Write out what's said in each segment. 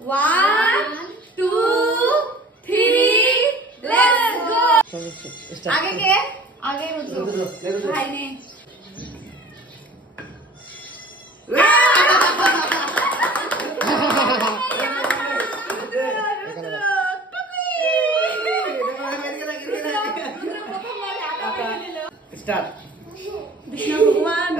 1 2 3 let's go. आगे के आगे रुद्र भाई ने स्टार्ट। विष्णु भगवान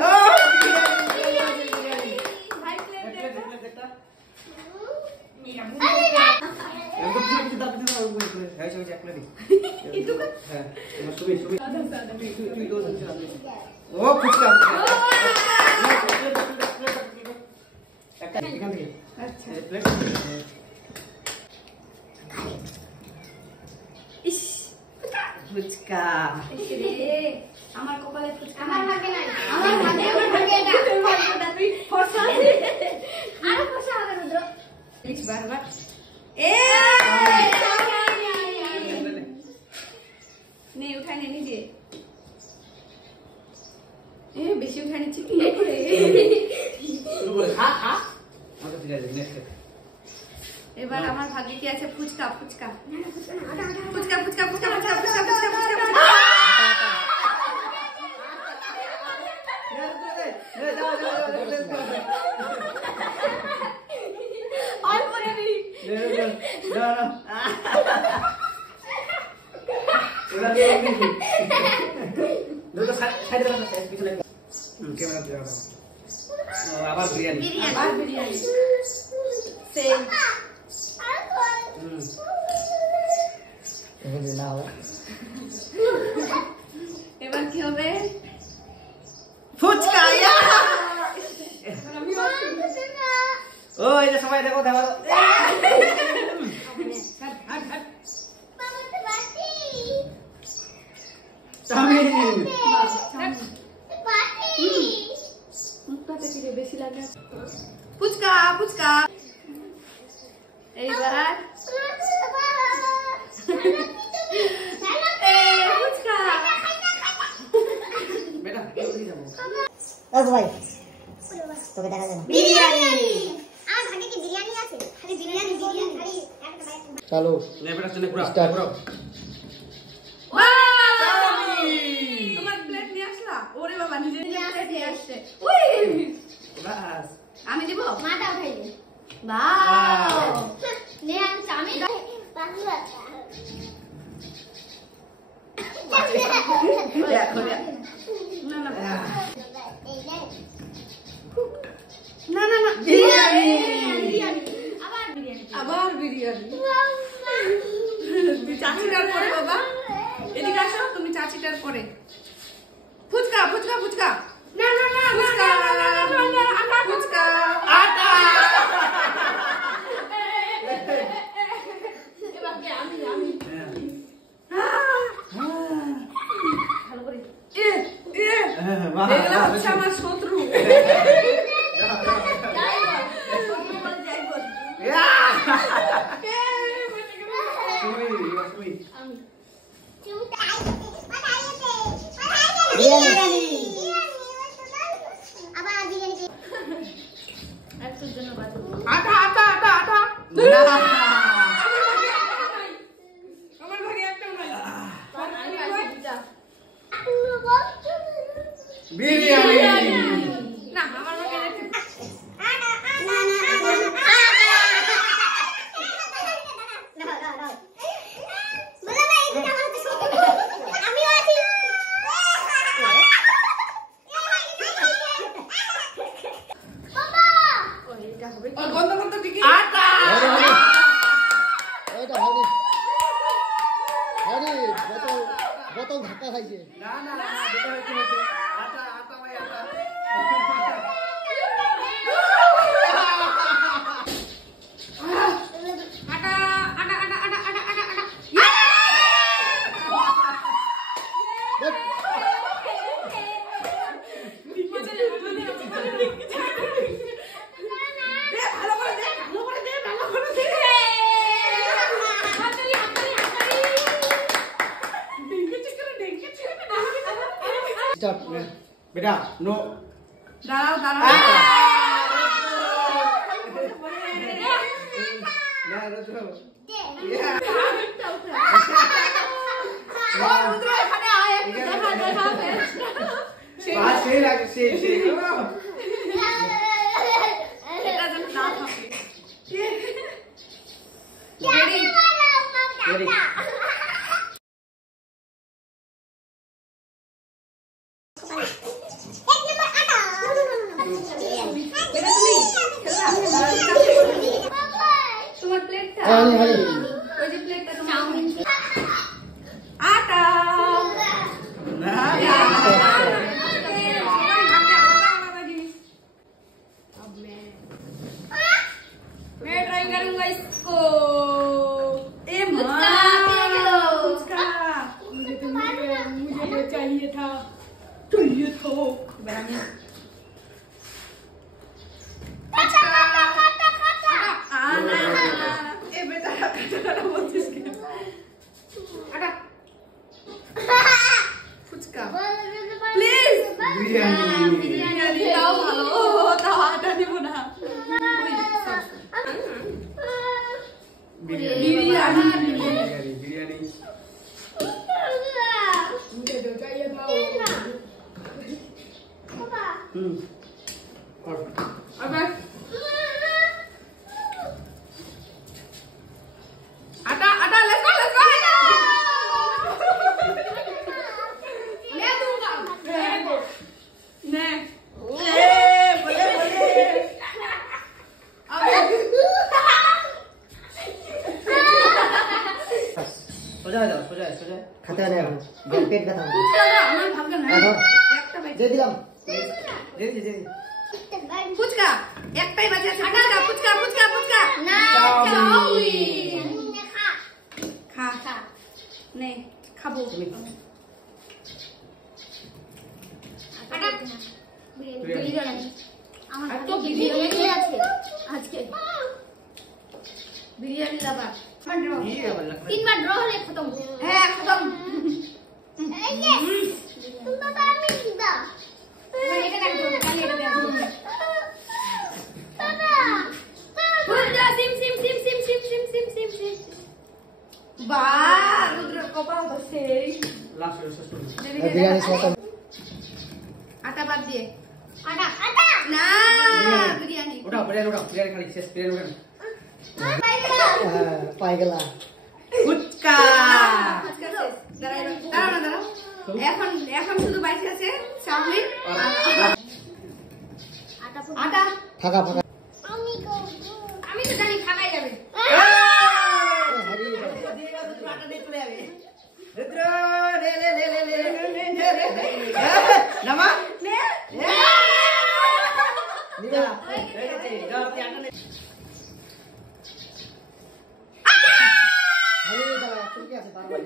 ফুচকা আমার কপালে ফুচকা আমার ভাগে নাই আমার ভাগে এটা ভাগ্যটা তুই ফরসা আর ফসা হবে রুদ্র ইস বারবার নে উঠা নে নিজে বেশি উঠা নিচ্ছি কি করে শুরু করে খা খা আমাকে ঠিক আছে নেক্সট। এবার আমার ভাগ্যে কি আছে ফুচকা ফুচকা ফুচকা ফুচকা ফুচকা ফুচকা ফুচকা ফুচকা ফুচকা ফুচকা और परे भी আবার বিরিয়ানি আবার বিরিয়ানি সেম এবার কি হবে ফুচকা ও এই যে সবাই দেখো দেখো চাউমিন বেশি লাগে ফুচকা ফুচকা এইবার ফুচকা বেটা জলদি যাবো ভাই তোকে দেখা যাবে বিরিয়ানি আমার ভাগে কি বিরিয়ানি আছে খালি বিরিয়ানি বিরিয়ানি খালি একটা বাইক চলো নে বেটা চলে পুরো স্টার্ট পুরো তোমার প্লেট নিয়ে আসলা ওরে বাবা নিজে নিজে প্লেট নিয়ে আসছে ওই বাস আমি দিব মাটা উঠাইলে বাও নে আমি চামি বাকি আছে না না এই না না না বিরিয়ানি বিরিয়ানি আবার বিরিয়ানি আবার বিরিয়ানি তুই চাচিটার পরে বাবা এদিকে আসো তুমি চাচিটার পরে ফুচকা ফুচকা ফুচকা না না না ফুচকা ফুচকা আটা এবার কি আমি ভালো করে এগুলো হচ্ছে আমার শত্রু আমি বিরিয়ানি আবার বিরিয়ানি একটুর জন্য বাদ আটা আটা আটা আটা আমার ভাগে একটাও নাই বিরিয়ানি না আমার ভাগে একটু বন্ধ করতে দিকে আটা ওইটা হয়নি হয়নি বোতল ধাক্কা খাইছে না না না যেটা হচ্ছে আটা আটা ভাই আটা আটা আটা আটা আটা আটা আটা আটা স্টার্ট बेटा नो দাঁড়াও দাঁড়াও রুদ্র ও রুদ্র এখানে আয় একটু দেখা দেখা face। পাঁচ সেই লাগে সেই এটা যেন না থাকে। Ready? Ready? এটা তুমি খেলবা? তোমার প্লেটটা হারি হারি ওই যে প্লেটটা তোমার আটা না मैं ट्राई करूंगा इसको ए फुचका पे गयो। फुचका मुझे तो मुझे ये चाहिए था बनाने ए बेटा काटा बोलते इसके आटा फुचका प्लीज বিরিয়ানি বিরিয়ানি দাও ভালো দাও আটা দেব না বিরিয়ানি বিরিয়ানি বিরিয়ানি मुझे तो चाहिए था হুম और अब आटा आटा लेट्स गो ले दूंगा ने बोले সোজা যাও সোজা সোজা খাতে হবে এখন পেট ব্যথা হবে। আমার ভাগ্য না আর ধর, একটা বাজে দিয়ে দিলাম জেদি জেদি ফুচকা একটাই বাজে আছে ফুচকা ফুচকা ফুচকা ফুচকা না চাউমিন। খা খা নে খাবো আটা বিরিয়ানি আমার আর তো তো বিরিয়ানি আছে আজকে বিরিয়ানি লাবা কি আবার লাগবে তিনবার ড্র হলে খতম হ্যাঁ খতম এই যে তুমি তো আমি দিবা এটা কাটতে হবে খালি এটা দেওয়া হবে বাবা ফুল যা সিম সিম সিম সিম সিম সিম সিম সিম সিম বাহ রুদ্র কপাল তো সেই লাস্ট শেষ করুন বিরিয়ানি সস আটা বাদ দিয়ে আটা আটা না বিরিয়ানি ওটা বিরিয়ানি খালি শেষ বিরিয়ানি পাই গেলা ফুচকা দাঁড়াও না দাঁড়াও এখন এখন শুধু বাইরে আছে চাউমিন আটা আটা ফাঁকা ফাঁকা আমি আমি তো জানি খাওয়াই যাবে হারিয়ে গেল। আটা দিয়ে চলে যাবে রুদ্র রে রে রে রে রে নামা নে নিবা এই যে যাও আটা নে হারিয়ে গেল চুলকে আছে বারবার